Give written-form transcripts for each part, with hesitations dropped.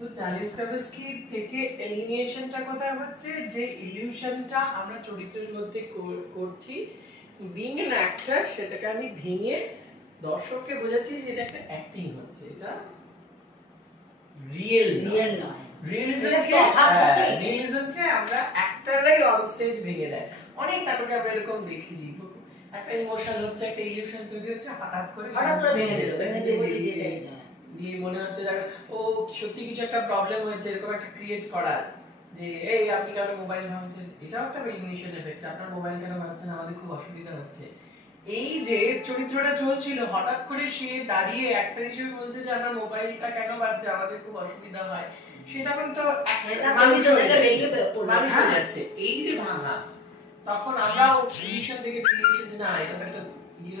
তো তালিস্কাভস্কি থেকে এলিনিয়েশনটা কোথায় হচ্ছে, যে ইলিউশনটা আমরা চরিত্রের মধ্যে করছি বিং অ্যান অ্যাক্টর, সেটাকে আমি ভেঙে দর্শককে বোঝাচ্ছি যে এটা একটা অ্যাক্টিং হচ্ছে, এটা রিয়েল নয়। রিয়েলিজমকে আমরা অ্যাক্টররাই অন স্টেজ ভেঙে দেয়। অনেক নাটকে আমরা এরকম দেখেছি, একটা ইমোশন হচ্ছে, একটা ইলিউশন তৈরি হচ্ছে, হঠাৎ করে ভেঙে দিল, দিয়ে মনে হচ্ছে ও সত্যি কিছু একটা প্রবলেম হয়েছে, এরকম একটা ক্রিয়েট করার, যে এই আপনি কেন মোবাইল ভাঙছেন, এটাও একটা এলিমিনেশন এফেক্ট, আপনার মোবাইল কেন ভাঙছেন, আমাদের খুব অসুবিধা হচ্ছে। এই যে চরিত্রটা চলছিল, হঠাৎ করে সে দাঁড়িয়ে একটা হিসেবে বলছে যে আমার মোবাইলটা কেন বাজছে, আমাদের খুব অসুবিধা হয়, সে তখন তো মানুষ হয়ে যাচ্ছে। এই যে ভাঙা, তখন আমরাও ইলিউশন থেকে বেরিয়ে এসেছি, না এটা একটা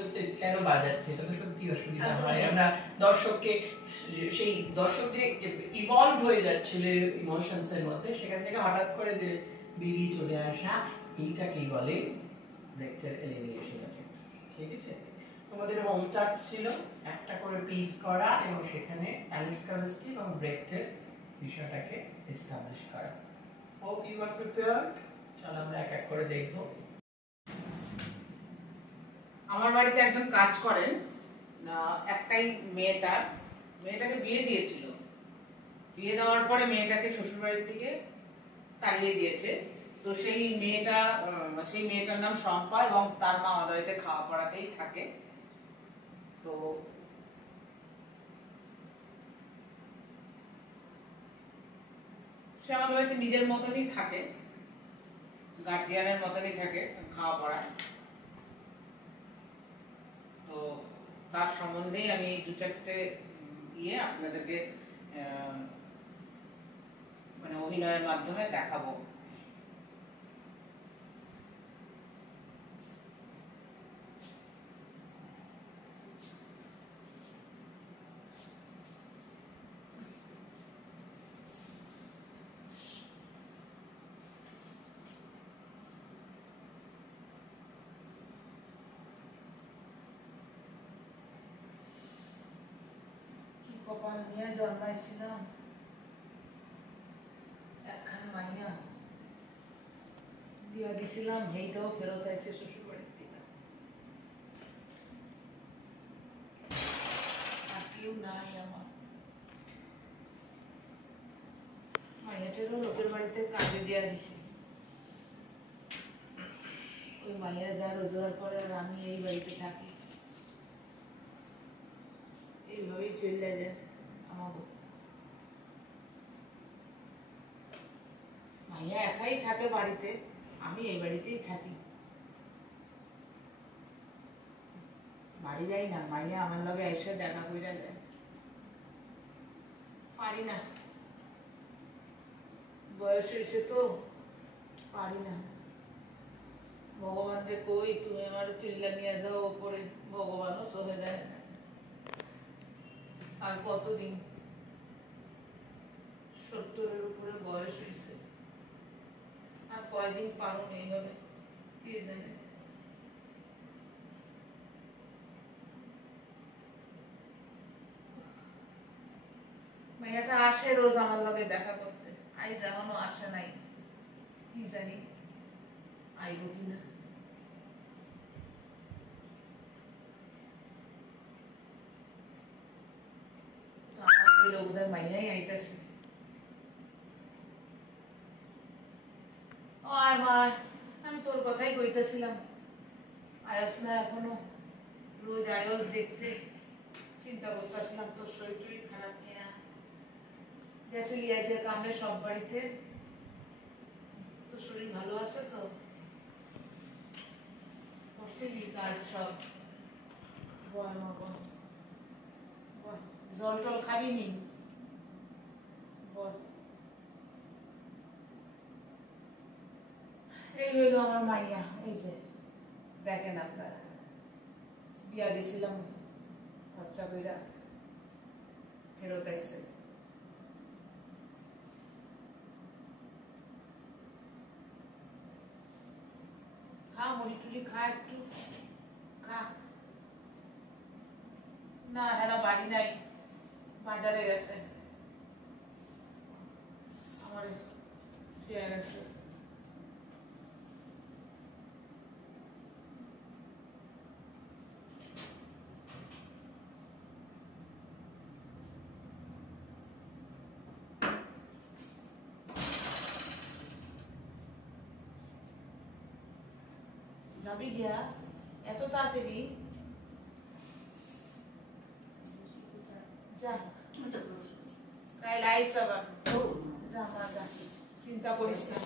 হচ্ছে কেন বাজাচ্ছে, এটা তো সত্যি অসুবিধা হয়। আমরা দর্শককে, সেই দর্শক যে ইভলভ হয়ে যাচ্ছিল ইমোশনস এর মধ্যে, সেখান থেকে হঠাৎ করে যে বেরিয়ে চলে আসা, এইটাকেই বলে ভেক্টর এলিমিনেশন এফেক্ট। ঠিক আছে, তোমাদের হোম টাস্ক ছিল একটা করে পিস করা এবং সেখানে তালিস্কাভস্কি এবং ব্রেখটের বিষয়টাকে এস্টাবলিশ করা। Hope you are prepared. চলো আমরা এক এক করে দেখব। আমার বাড়িতে একজন কাজ করেন, একটাই মেয়ে, তার মেয়েটাকে বিয়ে দিয়েছিল। বিয়ে দেওয়ার পরে মেয়েটাকে শ্বশুরবাড়ির থেকে তাড়িয়ে দিয়েছে। তো সেই মেয়েটার নাম শম্পা, এবং তার মা আমাদের বাড়িতে খাওয়া পড়াতেই থাকে। তো সে আমাদের বাড়িতে নিজের মতনই থাকে, গার্জিয়ানের মতনই থাকে, খাওয়া পড়ায়। তো তার সম্বন্ধেই আমি দু চারটে আপনাদেরকে মানে অভিনয়ের মাধ্যমে দেখাবো। কপাল নিয়ে জন্মাইছিলাম, একখান মাইয়া বিয়া দিছিলাম, এইটাও ফেরত আইছে শ্বশুর বাড়ির থেকে। আর কেউ নাই আমার। মাইয়াটারও লোকের বাড়িতে কাজে দেওয়া দিছে। ওই মাইয়া যা রোজগার করে, আর আমি এই বাড়িতে থাকি, এইভাবেই চলে যায় আমাকে। মাইয়া একাই থাকে বাড়িতে, আমি এই বাড়িতেই থাকি, বাড়ি যাই না। মাইয়া আমার লগে এসে দেখা করে যায়, পারি না, বয়স হয়েছে তো পারি না। ভগবানকে কই তুমি আমার চিল্লা নিয়ে যাও ওপরে, ভগবানও সহে যায় না। আর কতদিন, 70-এর উপরে বয়স হয়েছে, আর কয়দিন পারো এইভাবে কে জানে। মেয়েটা আসে রোজ আমার লগে দেখা করতে, আজ এখনো আসে নাই, কি জানি আইব কিনা। বোধহয় মাইয়াই আইতেছে। আমি তোর কথাই কইতেছিলাম, আয়স না এখনো, রোজ আয়স দেখতে চিন্তা করতেছিলাম তোর শরীর টরীর খারাপ নিয়ে। গেছে গিয়েছে কামে সব বাড়িতে, তোর শরীর ভালো আছে তো? করছিলি কাজ সব? বল মা, জল টল খাবি নি? বল। এই হইল আমার মাইয়া। এই যে দেখেন আপনারা, বিয়া দিছিলাম, খরচা কইরা ফেরত আইছে। খা মুড়ি টুড়ি খা, একটু খা। না হেরা বাড়ি নাই, বাজারে গেছে। যাবি গিয়া এত তাড়াতাড়ি যা কাল আইস আবার যা মা যা চিন্তা করিস না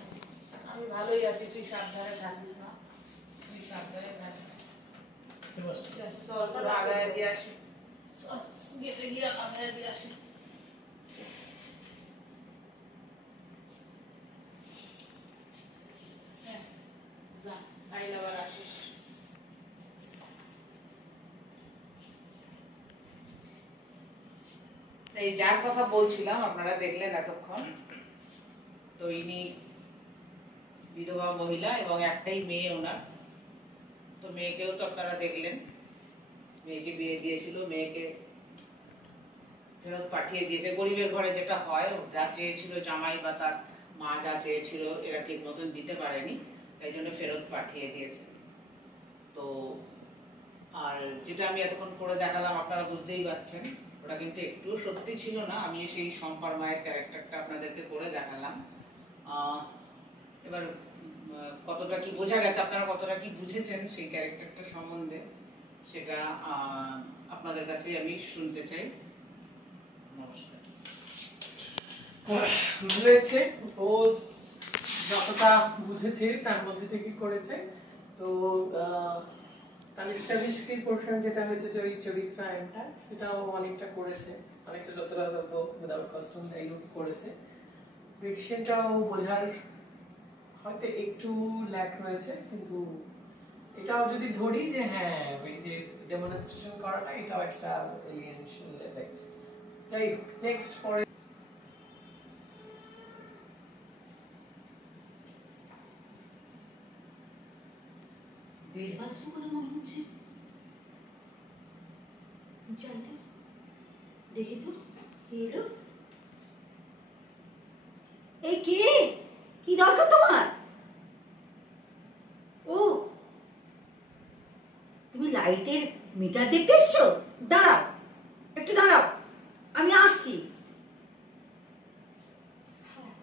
আমি ভালোই আছি তুই সাবধানে থাকিস না তুই সাবধানে থাকিস চল তোর আগায় দিয়ে আসি চল গেটে গিয়ে আগায় দিয়ে আসি যা কাল আবার আসিস এই যার কথা বলছিলাম আপনারা দেখলেন এতক্ষণ তো ইনি বিধবা মহিলা এবং একটাই মেয়ে ওনার তো মেয়েকেও তো আপনারা দেখলেন মেয়েকে বিয়ে দিয়েছিল মেয়েকে ফেরত পাঠিয়ে দিয়েছে গরিবের ঘরে যেটা হয় যা চেয়েছিল জামাই বা তার মা যা চেয়েছিল এরা ঠিক মতন দিতে পারেনি তাই জন্য ফেরত পাঠিয়ে দিয়েছে তো আর যেটা আমি এতক্ষণ করে দেখালাম আপনারা বুঝতেই পারছেন ওটা কিন্তু একটু সত্যি ছিল না আমি সেই শম্পার মায়ের ক্যারেক্টারটা আপনাদেরকে করে দেখালাম এবার কতটা কি বোঝা গেছে আপনারা কতটা কি বুঝেছেন সেই ক্যারেক্টারটা সম্বন্ধে সেটা আপনাদের কাছে আমি শুনতে চাই নমস্কার বুঝেছে ও যতটা বুঝেছে তার মধ্যে থেকে করেছে তো তার স্ট্যাটিস্টিক পোরশন যেটা হয়েছে যে ওই চরিত্র আইনটা সেটাও অনেকটা করেছে অনেকটা যতটা যত উইদাউট কস্টিউম যাই হোক করেছে সেটাও বোঝার হয়তো একটু ল্যাক রয়েছে কিন্তু এটাও যদি ধরি যে হ্যাঁ ওই যে ডেমনস্ট্রেশন করাটা এটাও একটা এলিয়েনেশন এফেক্ট তাই নেক্সট পরে বেলবাস্ত করে মনে হচ্ছে জানতে দেখি তো কি এলো এই কে কি দরকার তোমার ও তুমি লাইটের মিটার দেখতে এসছো দাঁড়াও একটু দাঁড়াও আমি আসছি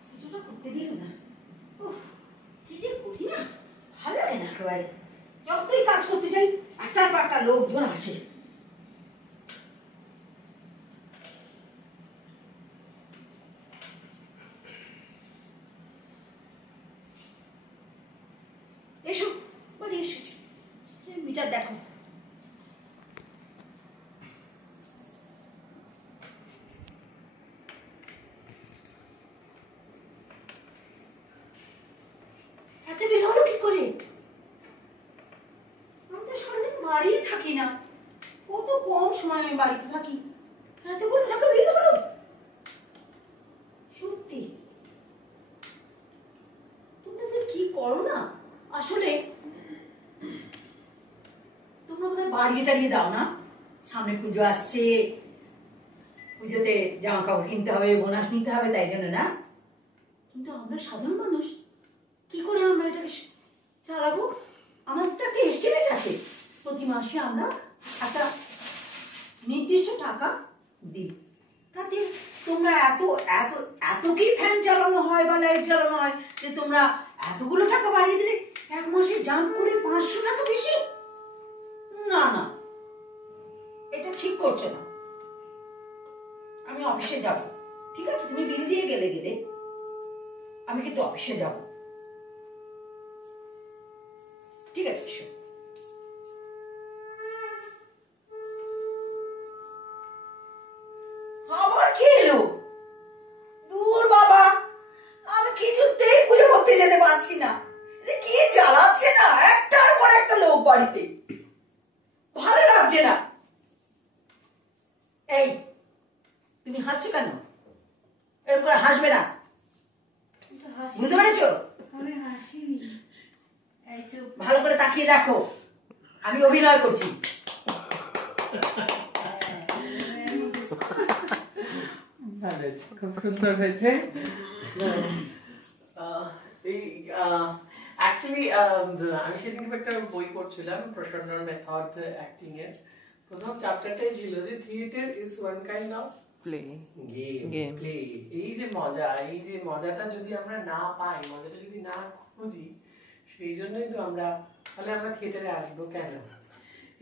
কিছুটা করতে দিল না উফ কি যে করি না ভালো লাগে না একেবারে যতই কাজ করতে চাই একটার পর একটা লোকজন আসে এসো বাড়ি এসো মিটার দেখো এত বের হলো কি করে বাড়িয়ে থাকি না কত কম সময় আমি বাড়িতে থাকি এতগুলো টাকা বিল হলো সত্যি তোমরা তো কি করো না আসলে তোমরা বোধহয় বাড়িয়ে টাড়িয়ে দাও না সামনে পুজো আসছে পুজোতে জামা কাপড় কিনতে হবে বোনাস নিতে হবে তাই জন্য না কিন্তু আমরা সাধারণ মানুষ কি করে আমরা এটাকে চালাবো আমাদের তো একটা এস্টিমেট আছে প্রতি মাসে আমরা একটা নির্দিষ্ট টাকা দিই তাতে তোমরা এত এত এত কি ফ্যান চালানো হয় বা লাইট জ্বালানো হয় যে তোমরা এতগুলো টাকা বাড়িয়ে দিলে এক মাসে জাম্প করে 500 টাকা বেশি না না এটা ঠিক করছো না আমি অফিসে যাব ঠিক আছে তুমি বিল দিয়ে গেলে গেলে আমি কিন্তু অফিসে যাব ঠিক আছে আবার কি এলো দূর বাবা আমি কিছুতেই পুজো করতে যেতে পারছি না কি জ্বালাচ্ছে না একটার পর একটা লোক বাড়িতে ভালো লাগছে না এই তুমি হাসছো কেন এরকম করে হাসবে না বুঝতে পেরেছো আমি হাসিনি ভালো করে তাকিয়ে দেখো আমি অভিনয় করছি ভালো হয়েছে খুব সুন্দর হয়েছে এই অ্যাকচুয়ালি আমি সেদিন একটা বই পড়ছিলাম প্রসন্নর মেথড অ্যাক্টিং এর। প্রথম চ্যাপ্টারটাই ছিল যে theatre is one kind of play game play. এই যে মজা, এই যে মজাটা যদি আমরা না পাই, মজাটা যদি না খুঁজি, সেই জন্যই তো আমরা, তাহলে আমরা থিয়েটারে আসবো কেন?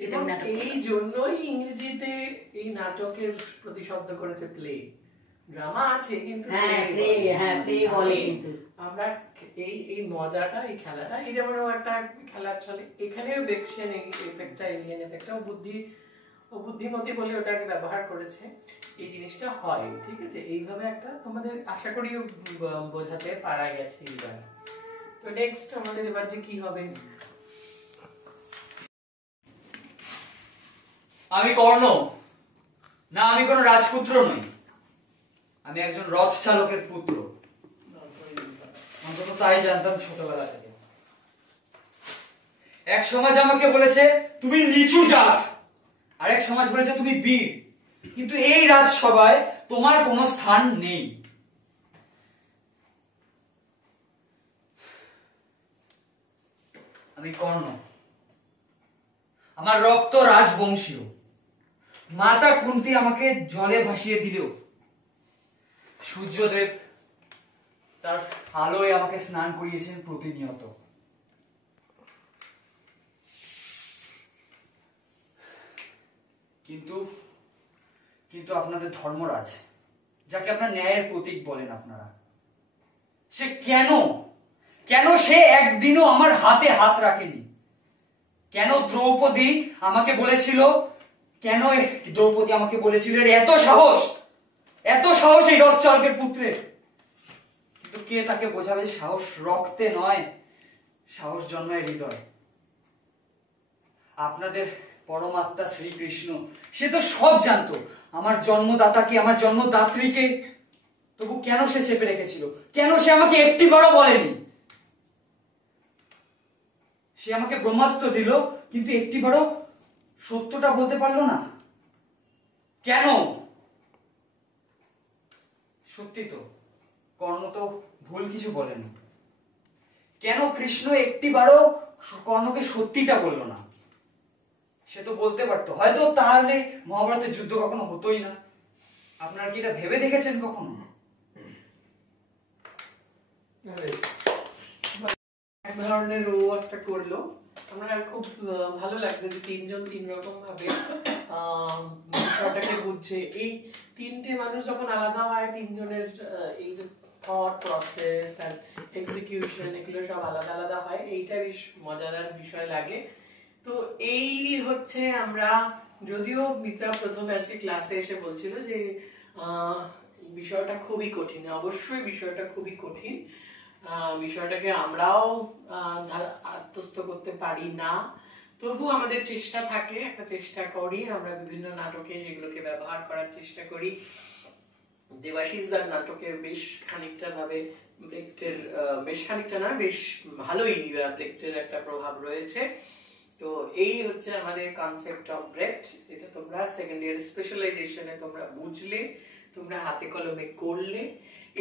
এবং এই জন্যই ইংরেজিতে এই নাটকের প্রতিশব্দ করেছে প্লে। ড্রামা আছে কিন্তু আমরা এই এই মজাটা, এই খেলাটা, এই যেমন একটা খেলার চলে, এখানেও দেখছেন এই এফেক্টটা, এলিয়েন এফেক্টটা, ও বুদ্ধিমতী বলে ওটাকে ব্যবহার করেছে, এই জিনিসটা হয়। ঠিক আছে, এইভাবে একটা তোমাদের আশা করি বোঝাতে পারা গেছে এবার। তো নেক্সট আমাদের এবার যে কি হবে, আমি কর্ণ না, আমি কোনো রাজপুত্র নই, আমি একজন রথ চালকের পুত্র। অন্তত তাই জানতাম ছোটবেলা থেকে। এক সমাজ আমাকে বলেছে তুমি নিচু জাত, আর এক সমাজ বলেছে তুমি বীর, কিন্তু এই রাজসভায় তোমার কোনো স্থান নেই। আমি কর্ণ, আমার রক্ত রাজবংশীয়। মাতা কুন্তী আমাকে জলে ভাসিয়ে দিলেও সূর্যদেব তার আলোয় আমাকে স্নান করিয়েছেন প্রতিনিয়ত। কিন্তু কিন্তু আপনাদের ধর্মরাজ, যাকে আপনার ন্যায়ের প্রতীক বলেন আপনারা, সে কেন কেন সে একদিনও আমার হাতে হাত রাখেনি? কেন দ্রৌপদী আমাকে বলেছিল, কেন দ্রৌপদী আমাকে বলেছিল এত সাহস এই রথ চালকের পুত্রের? কিন্তু কে তাকে বোঝাবে সাহস রক্তে নয়, সাহস জন্মায় হৃদয়। আপনাদের পরমাত্মা শ্রীকৃষ্ণ, সে তো সব জানতো, আমার জন্মদাতাকে, আমার জন্মদাত্রীকে, তবু কেন সে চেপে রেখেছিল? কেন সে আমাকে একটিবারও বলেনি? সে আমাকে ব্রহ্মাস্ত্র দিল, কিন্তু একটিবারও সত্যটা বলতে পারলো না। কেন? সত্যি তো কর্ণ তো ভুল কিছু বলেনি। কেন কৃষ্ণ একটিবারও কর্ণকে সত্যিটা বললো না? সে তো বলতে পারতো, হয়তো তাহলে মহাভারতের যুদ্ধ কখনো হতোই না। আপনারা কি এটা ভেবে দেখেছেন কখনো? এক ধরনের ও একটা করলো, আমরা খুব ভালো লাগছে যে তিনজন তিন রকম ভাবে বিষয়টাকে বুঝছে। এই তিনটে মানুষ যখন আলাদা হয়, তিনজনের এই যে থট প্রসেস আর এক্সিকিউশন, এগুলো সব আলাদা আলাদা হয়, এইটা বেশ মজাদার বিষয় লাগে। তো এই হচ্ছে, আমরা যদিও মিতা প্রথমে আজকে ক্লাসে এসে বলছিল যে বিষয়টা খুবই কঠিন, অবশ্যই বিষয়টা খুবই কঠিন, বিষয়টাকে আমরাও আত্মস্থ করতে পারি না, তবু আমাদের চেষ্টা থাকে, একটা চেষ্টা করি আমরা বিভিন্ন নাটকে যেগুলোকে ব্যবহার করার চেষ্টা করি। দেবাশিস দার নাটকে বেশ খানিকটা ভাবে ব্রেক্টের, বেশ খানিকটা না, বেশ ভালোই ব্রেক্টের একটা প্রভাব রয়েছে। তো এই হচ্ছে আমাদের কনসেপ্ট অফ ব্রেক্ট। এটা তোমরা সেকেন্ড ইয়ার স্পেশালাইজেশনে তোমরা বুঝলে, তোমরা হাতে কলমে করলে।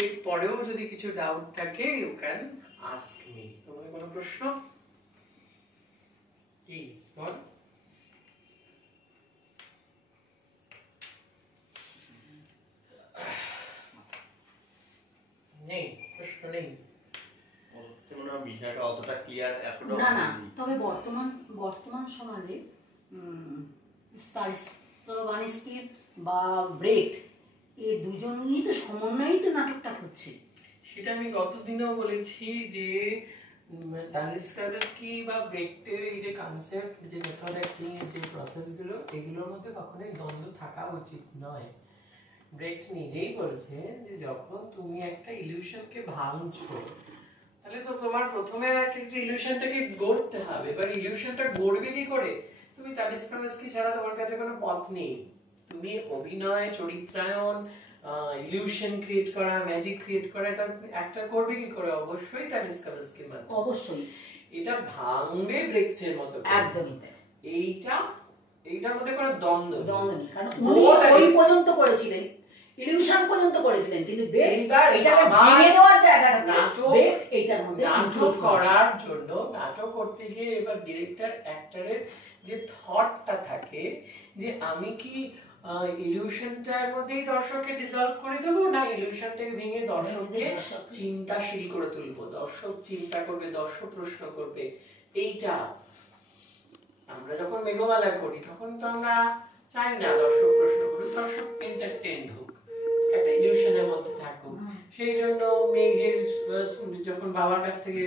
এরপরেও যদি কিছু ডাউট থাকে, ইউ ক্যান আস্ক মি। তোমাদের কোনো প্রশ্ন? কি বল? নেই, প্রশ্ন নেই। বিষয়টা অতটা ক্লিয়ার এখনো না না, তবে বর্তমান সমাজে স্তারিস্কি বা ব্রেট, এই দুজন নিয়ে তো সমন্বয়েই তো নাটকটা হচ্ছে। সেটা আমি গতদিনও বলেছি যে স্তারিস্কি বা ব্রেক্টের এই যে কনসেপ্ট, যে মেথড অ্যাক্টিং এর যে প্রসেসগুলো, এগুলোর মধ্যে কখনোই দ্বন্দ্ব থাকা উচিত নয়। ব্রেক্ট নিজেই বলেছে যে যখন তুমি একটা ইলিউশনকে ভাঙছো, তাহলে তো তোমার প্রথমে একটা ইলিউশনটাকে গড়তে হবে। এবার ইলিউশনটা গড়বে কি করে? তুমি স্তারিস্কি ছাড়া তোমার কাছে কোনো পথ নেই। তুমি অভিনয়, চরিত্রায়ন, ইলিউশন ক্রিয়েট করা, ম্যাজিক ক্রিয়েট করা, এটা একটা করবে কি করে? অবশ্যই স্তারিস্কির মাধ্যমে। অবশ্যই এটা ভাঙবে ব্রেক্টের মতো। একদমই তাই। এইটার মধ্যে কোনো দ্বন্দ্ব নেই, কারণ উনি ওই পর্যন্ত করেছিলেন, ইলিউশন পর্যন্ত করেছিলেন, কিন্তু বেগ এইবার এটাকে আমার ভেঙে দেওয়ার জায়গাটাতে নাটক- বেগ এইটার মধ্যে নাটক include করেছে। করার জন্য, নাটক করতে গিয়ে এবার ডিরেক্টর অ্যাক্টরের যে থটটা থাকে যে আমি কি ইলিউশনটার মধ্যেই দর্শককে ডিজলভ করে দেবো, না ইলিউশনটাকে ভেঙে দর্শককে চিন্তাশীল করে তুলবো, দর্শক চিন্তা করবে, দর্শক প্রশ্ন করবে। এইটা আমরা যখন মেঘমালা করি তখন তো আমরা চাই না দর্শক প্রশ্ন করুক, দর্শক এন্টারটেইন হোক, একটা ইলিউশনের মধ্যে থাকুক। সেই জন্য মেঘের যখন বাবার কাছ থেকে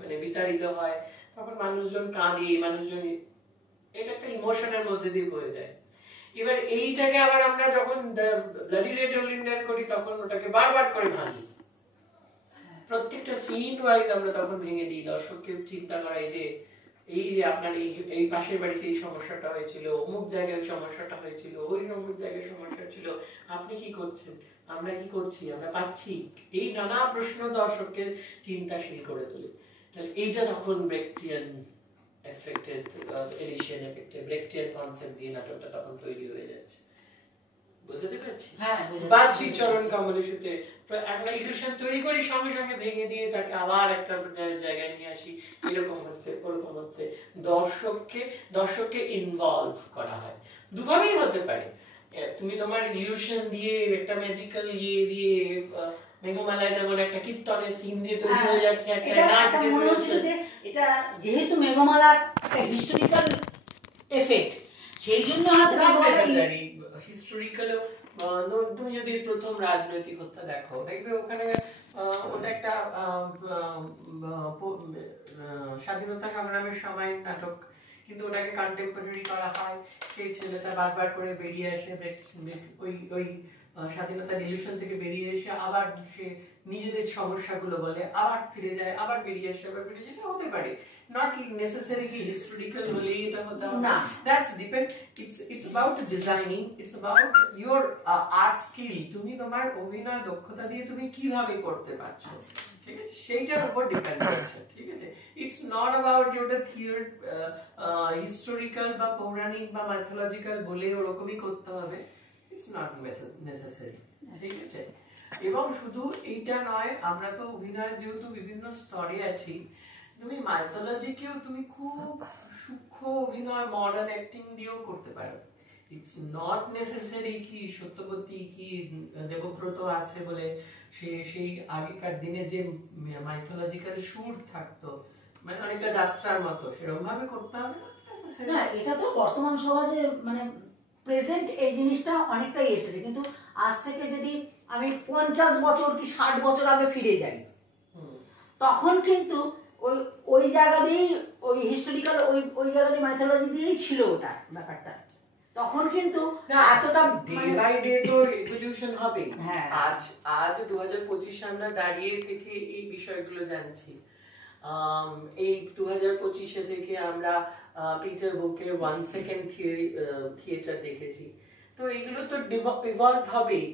মানে বিতাড়িত হয় তখন মানুষজন কাঁদে, মানুষজন, এটা একটা ইমোশনের মধ্যে দিয়ে বয়ে যায়। এবার এইটাকে আবার আমরা যখন ব্লাডি রেড রোলিন্ডার করি তখন ওটাকে বারবার করে ভাঙি, প্রত্যেকটা সিন ওয়াইজ আমরা তখন ভেঙে দিই, দর্শককে চিন্তা করাই যে এই যে আপনার এই পাশের বাড়িতে এই সমস্যাটা হয়েছিল, অমুক জায়গায় ওই সমস্যাটা হয়েছিল, ওই অমুক জায়গায় সমস্যা ছিল, আপনি কি করছেন, আমরা কি করছি, আমরা পাচ্ছি, এই নানা প্রশ্ন দর্শককে চিন্তাশীল করে তোলে। তাহলে এইটা তখন ব্রেকটিয়ান এফেক্টেড, এডিশন এফেক্টেড, ব্রেকটিয়ান কনসেপ্ট দিয়ে নাটকটা তখন তৈরি হয়ে যাচ্ছে। বুঝতে পারছি? হ্যাঁ, বা শ্রীচরণ কমলেশুতে আমরা ইলিউশন তৈরি করি, সঙ্গে সঙ্গে ভেঙে দিয়ে তাকে আবার একটা জায়গায় নিয়ে আসি, এরকম হচ্ছে ওরকম হচ্ছে, দর্শককে ইনভলভ করা হয়। দুভাবেই হতে পারে, তুমি তোমার ইলিউশন দিয়ে একটা ম্যাজিক্যাল ইয়ে দিয়ে মেঘমালায় যেমন একটা কীর্তনের সিন দিয়ে তৈরি হয়ে যাচ্ছে, একটা নাচ দিয়ে মনে হচ্ছে যে এটা যেহেতু মেঘমালা একটা হিস্টোরিক্যাল এফেক্ট, সেই জন্য হিস্টোরিক্যাল। তুমি যদি প্রথম রাজনৈতিক হত্যা দেখো, দেখবে ওখানে ওটা একটা স্বাধীনতা সংগ্রামের সময় নাটক, কিন্তু ওটাকে কন্টেম্পোরারি করা হয়। সেই ছেলেটা বারবার করে বেরিয়ে আসে, ওই স্বাধীনতা ইলিউশন থেকে বেরিয়ে এসে আবার সে নিজেদের সমস্যাগুলো বলে, আবার ফিরে যায়, আবার বেরিয়ে আসে, আবার ফিরে যায়। এটা হতে পারে, not necessarily historical হলেই এটা হতে হবে না। That's depend, it's about designing, it's about your art skill, তুমি তোমার অভিনয় দক্ষতা দিয়ে তুমি কিভাবে করতে পারছো, ঠিক আছে, সেইটার উপর ডিপেন্ড করছে, ঠিক আছে। It's not about your historical বা পৌরাণিক বা mythological বলে ওরকমই করতে হবে, it's not necessary, ঠিক আছে। এবং শুধু এইটা নয়, আমরা তো অভিনয় যেহেতু বিভিন্ন স্তরে আছি, তুমি মাইথোলজিকেও তুমি খুব সূক্ষ্ম অভিনয়, মডার্ন অ্যাক্টিং দিয়েও করতে পারো। ইটস নট নেসেসারি কি সত্যবতী কি দেবব্রত আছে বলে সেই আগেকার দিনে যে মাইথোলজিক্যাল সুর থাকতো, মানে অনেকটা যাত্রার মতো, সেরকম ভাবে করতে হবে না। এটা তো বর্তমান সমাজে মানে প্রেজেন্ট এই জিনিসটা অনেকটাই এসেছে, কিন্তু আজ থেকে যদি আমি 50 বছর কি 60 বছর আগে ফিরে যাই, তখন কিন্তু ওই জায়গা দিয়েই ওই হিস্টোরিক্যাল ওই জায়গা দিয়ে মাইথোলজি দিয়েই ছিল ওটা ব্যাপারটা। তখন কিন্তু এতটা ডে বাই ডে তো ইভলিউশন হবে। আজ 2025 আমরা দাঁড়িয়ে থেকে এই বিষয়গুলো জানছি। এই 2025 থেকে আমরা পিটার বুকের 1 সেকেন্ড থিয়েটার দেখেছি, তো এগুলো তো ইভলভ হবেই।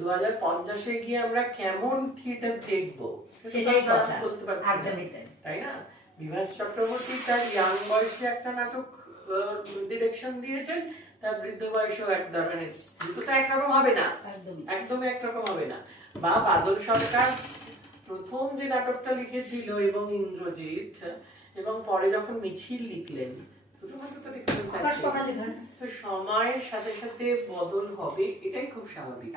2050-এ গিয়ে আমরা কেমন থিয়েটার দেখবো সেটাই বলতে পারছি না, তাই না? বিভাস চক্রবর্তী তার ইয়াং বয়সে একটা নাটক ডিরেকশন দিয়েছেন, তার বৃদ্ধ বয়সেও এক ধরনের, দুটো তো একরকম হবে না, একদমই একরকম হবে না। বা বাদল সরকার প্রথম যে নাটকটা লিখেছিল এবং ইন্দ্রজিৎ, এবং পরে যখন মিছিল লিখলেন, সময়ের সাথে সাথে বদল হবে, এটাই খুব স্বাভাবিক,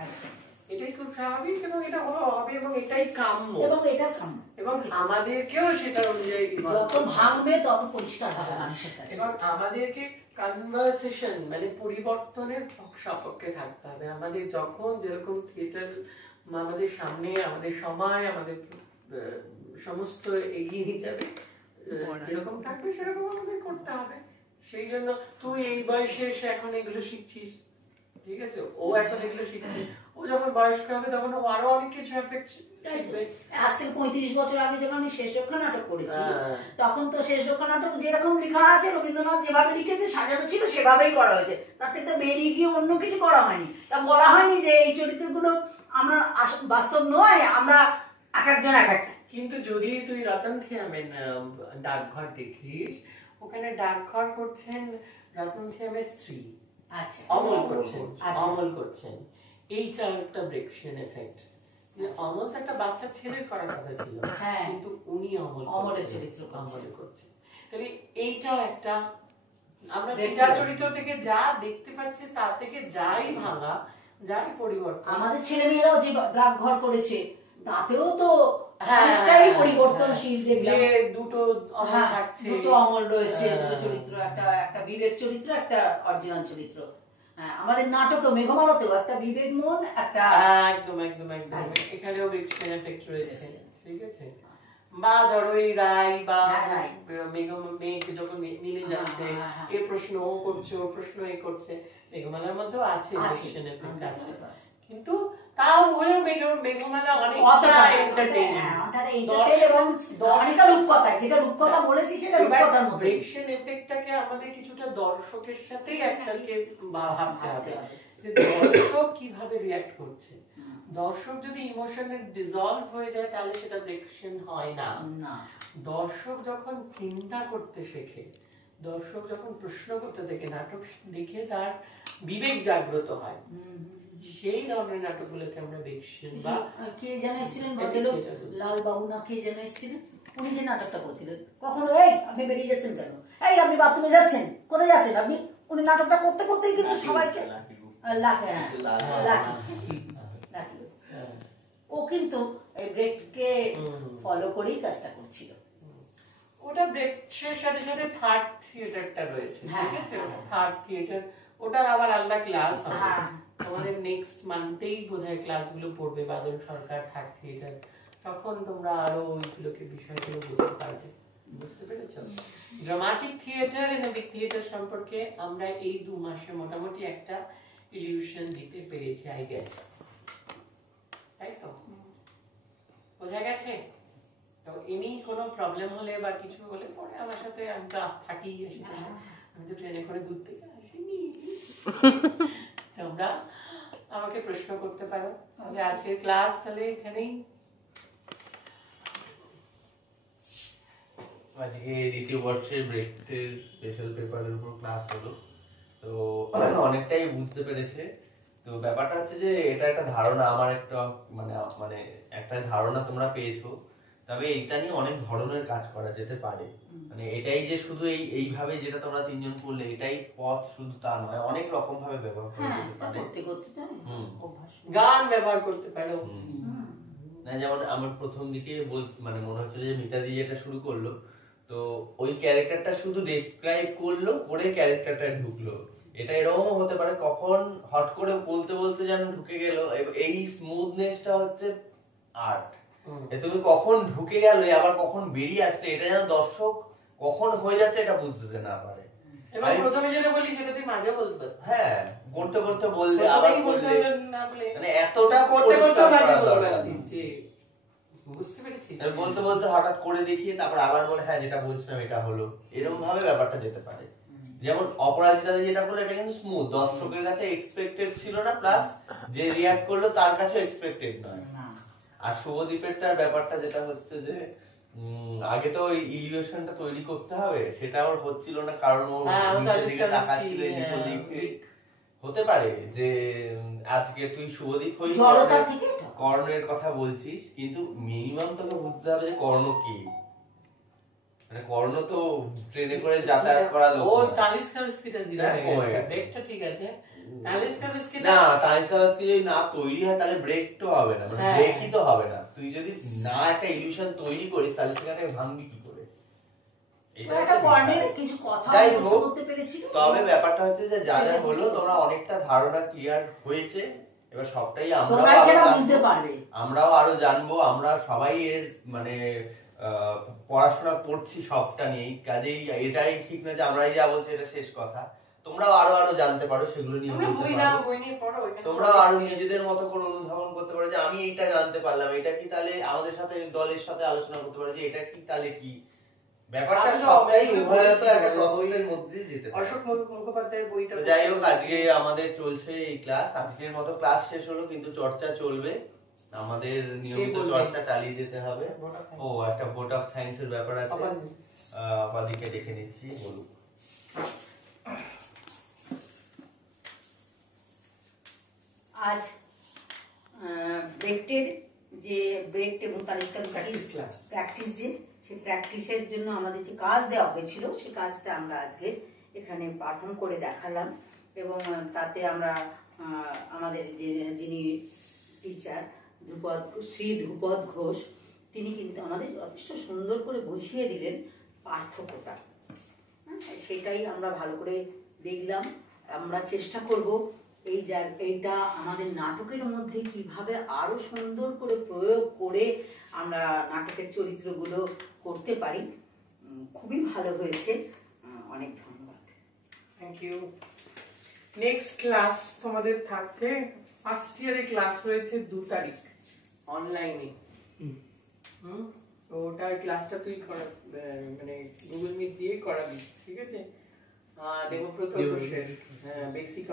এটাই খুব স্বাভাবিক, এবং এটা হবে এবং এটাই কাম্য, এবং আমাদেরকেও সেটা অনুযায়ী যত ভাঙবে তত পরিষ্কার হবে মানুষের কাছে, এবং আমাদেরকে কনভারসেশন মানে পরিবর্তনের সপক্ষে থাকতে হবে। আমাদের যখন যেরকম থিয়েটার আমাদের সামনে, আমাদের সময়, আমাদের সমস্ত এগিয়ে নিয়ে যাবে, যেরকম থাকবে সেরকম আমাদের করতে হবে। সেই জন্য তুই এই বয়সে এসে এখন এগুলো শিখছিস, ঠিক আছে, ও এখন এগুলো শিখছে, ও যখন বয়স্ক হবে তখন ও আরো অনেক কিছু এফেক্ট শিখবে। আজ থেকে 35 বছর আগে যখন আমি শেষ রক্ষা নাটক করেছি, তখন তো শেষ রক্ষা নাটক যেরকম লেখা আছে, রবীন্দ্রনাথ যেভাবে লিখেছে সাজানো ছিল সেভাবেই করা হয়েছে, তার থেকে তো বেরিয়ে গিয়ে অন্য কিছু করা হয়নি। তা বলা হয়নি যে এই চরিত্রগুলো আমরা বাস্তব নয়, আমরা এক একজন এক একটা। কিন্তু যদি তুই রতন থিয়ামের ডাকঘর দেখিস, ওখানে ডাকঘর করছেন রতন থিয়ামের স্ত্রী, আচ্ছা, অমল করছেন, অমল করছেন, এইটা একটা ব্রেকশন এফেক্ট। অমল তো একটা বাচ্চা ছেলের করার কথা ছিল, হ্যাঁ। কিন্তু উনি অমলের চরিত্র করছেন। অমলে করছেন। তাহলে এইটাও একটা, আমরা ব্রেক চিন্তা চরিত্র। চরিত্র থেকে যা দেখতে পাচ্ছি তার থেকে যাই ভাঙা, যাই পরিবর্তন, আমাদের ছেলেমেয়েরাও যে ডাকঘর করেছে তাতেও তো হ্যাঁ, অনেকটাই হ্যাঁ, পরিবর্তনশীল দেখলাম। যে দুটো অমল হ্যাঁ, থাকছে, দুটো অমল রয়েছে, হ্যাঁ। দুটো চরিত্র, একটা একটা বিবেক চরিত্র, একটা অরিজিনাল চরিত্র। হ্যাঁ, আমাদের নাটকেও মেঘমালাতেও একটা বিবেক মন, একটা একদম একদম একদম একদম। এখানেও ব্রেকশন এফেক্ট রয়েছে, রয়েছে। ঠিক আছে। বা ধরো এই রায় বা হ্যাঁ, রায়। মেয়েকে যখন মিলে হ্যাঁ, যাচ্ছে, হ্যাঁ, হ্যাঁ। এ প্রশ্ন ও করছে, ও প্রশ্ন এ করছে, মেঘমালার মধ্যেও আছে ব্রেকশন এফেক্ট আছে, কিন্তু তাও হলেও মেঘমালা অনেকটা এন্টারটেইনিং, অনেকটা রূপকথা, যেটা রূপকথা বলেছি সেটা রূপকথার মতো। ব্রেকশন এফেক্টটাকে আমাদের কিছুটা দর্শকের সাথেই একটাকে ভাবতে হবে যে দর্শক কিভাবে রিঅ্যাক্ট করছে। দর্শক যদি ইমোশনে ডিসলভ হয়ে যায় তাহলে সেটা ব্রেকশন হয় না। দর্শক যখন চিন্তা করতে শেখে, দর্শক যখন প্রশ্ন করতে দেখে, নাটক দেখে তার বিবেক জাগ্রত হয়, সেই ধরনের নাটকগুলোকে আমরা ব্রেকশন বা কে যেন এসেছিলেন ভদ্রলোক, লাল বাবু না কে যেন এসেছিলেন, উনি যে নাটকটা করছিলেন, কখনো এই আপনি বেরিয়ে যাচ্ছেন কেন, এই আপনি বাথরুমে যাচ্ছেন, কোথায় যাচ্ছেন আপনি, উনি নাটকটা করতে করতেই কিন্তু সবাইকে ও কিন্তু এই ব্রেককে ফলো করেই কাজটা করছিল। ওটা ব্রেকের সাথে সাথে থার্ড থিয়েটারটা রয়েছে, ঠিক আছে, থার্ড থিয়েটার, ওটার আবার আলাদা ক্লাস হবে। তোমাদের নেক্সট মান্থেই বোধহয় ক্লাসগুলো পড়বে, বাদল সরকার থার্ড থিয়েটার, তখন তোমরা আরো ওইগুলোকে বিষয়গুলো বুঝতে পারবে। বুঝতে পেরেছো? ড্রামাটিক থিয়েটার, এনবিক থিয়েটার সম্পর্কে আমরা এই 2 মাসে মোটামুটি একটা ইলিউশন দিতে পেরেছি, আই গেস, তাই তো? বোঝা গেছে? তো এমনি কোনো প্রবলেম হলে বা কিছু হলে পরে আমার সাথে, আমি তো থাকি, আমি তো ট্রেনে করে দূর থেকে আসিনি, তোমরা আমাকে প্রশ্ন করতে পারো। তাহলে আজকের ক্লাস তাহলে এখানেই। আজকে দ্বিতীয় বর্ষের ব্রেকের স্পেশাল পেপারের উপর ক্লাস হলো, তো অনেকটাই বুঝতে পেরেছে। তো ব্যাপারটা হচ্ছে যে এটা একটা ধারণা, আমার একটা মানে একটা ধারণা তোমরা পেয়েছো, তবে এটা নিয়ে অনেক ধরনের কাজ করা যেতে পারে। মানে এটাই যে শুধু এইভাবে যেটা তোমরা 3 জন করলে এটাই পথ, শুধু তা নয়, অনেক রকম ভাবে ব্যবহার করা যেতে পারে। গান ব্যবহার করতে পারো। না, যেমন আমার প্রথম দিকে মানে মনে হচ্ছিল যে মিতাদি যেটা শুরু করলো, তো ওই ক্যারেক্টারটা শুধু ডেসক্রাইব করলো, করে ক্যারেক্টারটা ঢুকলো। এটা এরকম হতে পারে কখন হট করে বলতে বলতে যেন ঢুকে গেল। এই স্মুথনেসটা হচ্ছে আর্ট। তুমি কখন ঢুকে গেল আবার কখন বেরিয়ে আসলে, এটা যেন দর্শক কখন হয়ে যাচ্ছে এটা বুঝতে না পারে। এবং প্রথমে যেটা বলি সেটা তুই মাঝে বলতে পারবি। হ্যাঁ, করতে করতে বললে আবার বললে, মানে এতটা করতে করতে পরিষ্কার মাঝে করা বলতে দরকার। পারছি, বুঝতে পেরেছি? বলতে বলতে হঠাৎ করে দেখিয়ে তারপর আবার বলে হ্যাঁ যেটা বলছিলাম এটা হলো, এরকম ভাবে ব্যাপারটা যেতে পারে। যেমন অপরাজিতা যেটা বললো এটা কিন্তু স্মুথ, দর্শকের কাছে এক্সপেক্টেড ছিল না, প্লাস যে রিঅ্যাক্ট করলো তার কাছে এক্সপেক্টেড নয়। আর শুভদীপেরটার ব্যাপারটা যেটা হচ্ছে যে আগে তো ওই ইলিউশনটা তৈরি করতে হবে, সেটা ওর হচ্ছিল না, কারণ ও নিচের দিকে তাকাচ্ছিল, এদিক ওদিক। হতে পারে যে আজকে তুই শুভদীপ হয়ে কর্ণের কথা বলছিস, কিন্তু মিনিমাম তোকে বুঝতে হবে যে কর্ণ কি। মানে কর্ণ তো ট্রেনে করে যাতায়াত করা লোক, ও তালিস্কা বিস্কিটটা জিরা হয়ে গেছে, ব্রেকটা ঠিক আছে, তালিস্কা বিস্কিট না, তালিস্কা বিস্কিট যদি না তৈরি হয় তাহলে ব্রেক তো হবে না, মানে ব্রেকই তো হবে না। তুই যদি না একটা ইলিউশন তৈরি করিস তাহলে সেখানে ভাঙবি কি করে? তবে ব্যাপারটা হচ্ছে যে যা যা হলো তোমরা অনেকটা ধারণা ক্লিয়ার হয়েছে, এবার সবটাই আমরাও আরো জানবো। আমরা সবাই এর মানে পড়াশোনা করছি সবটা নিয়েই, কাজেই এটাই ঠিক না যে আমরাই যা বলছি এটা শেষ কথা। তোমরাও আরো আরো জানতে পারো, সেগুলো নিয়ে বলতে পারো। তোমরাও আরো নিজেদের মতো করে অনুধাবন করতে পারো যে আমি এইটা জানতে পারলাম, এটা কি তাহলে আমাদের সাথে দলের সাথে আলোচনা করতে পারো যে এটা কি তাহলে কি। ব্যাপারটা সবটাই উভয়ত একটা প্রসেসের মধ্যে যেতে পারে। অশোক মুখোপাধ্যায়ের বইটা। যাই হোক, আজকে আমাদের চলছে এই ক্লাস, আজকের মতো ক্লাস শেষ হলো, কিন্তু চর্চা চলবে, আমাদের নিয়মিত চর্চা চালিয়ে যেতে হবে। ও একটা ভোট অফ থ্যাঙ্কস এর ব্যাপার আছে, আপাদিকে দেখে নিচ্ছি, বলুক। আজ ব্রেকটের যে ব্রেকট এবং তালিকা Practice class. প্র্যাকটিস যে সেই প্র্যাকটিসের জন্য আমাদের যে কাজ দেওয়া হয়েছিল সেই কাজটা আমরা আজকে এখানে পারফর্ম করে দেখালাম এবং তাতে আমরা আমাদের যে যিনি টিচার শ্রী ধ্রুপদ ঘোষ তিনি কিন্তু আমাদের যথেষ্ট সুন্দর করে বুঝিয়ে দিলেন পার্থক্যটা। সেটাই আমরা ভালো করে দেখলাম। আমরা চেষ্টা করব এইটা আমাদের নাটকের মধ্যে কিভাবে আরো সুন্দর করে প্রয়োগ করে আমরা নাটকের চরিত্রগুলো করতে পারি। খুবই ভালো হয়েছে, অনেক ধন্যবাদ। Thank you. নেক্সট ক্লাস তোমাদের থাকছে, ফার্স্ট ইয়ারে ক্লাস রয়েছে 2 তারিখ অনলাইনে। ওটার ক্লাসটা তুই মানে গুগল মিট দিয়ে করাবি, ঠিক আছে? দেবব্রত ঘোষের বেসিক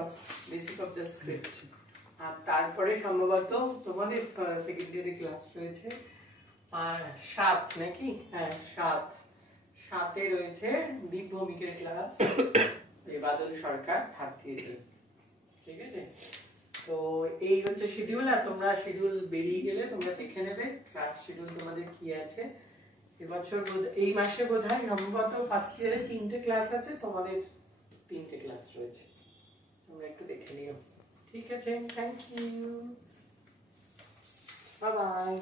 অফ দ্য স্ক্রিপ্ট। আর তারপরে সম্ভবত তোমাদের সেকেন্ড ইয়ারে ক্লাস রয়েছে 7 নাকি? হ্যাঁ 7 রয়েছে দীপ ভৌমিকের ক্লাস, বাদল সরকার থার্ড ইয়ারে, ঠিক আছে? তো এই হচ্ছে শিডিউল। আর তোমরা শিডিউল বেরিয়ে গেলে তোমরা দেখে নেবে ক্লাস শিডিউল তোমাদের কি আছে এবছর। এই মাসে বোধহয় সম্ভবত ফার্স্ট ইয়ারে 3টে ক্লাস আছে, তোমাদের 3টে ক্লাস রয়েছে, তোমরা একটু দেখে নিও, ঠিক আছে? Thank you, bye by.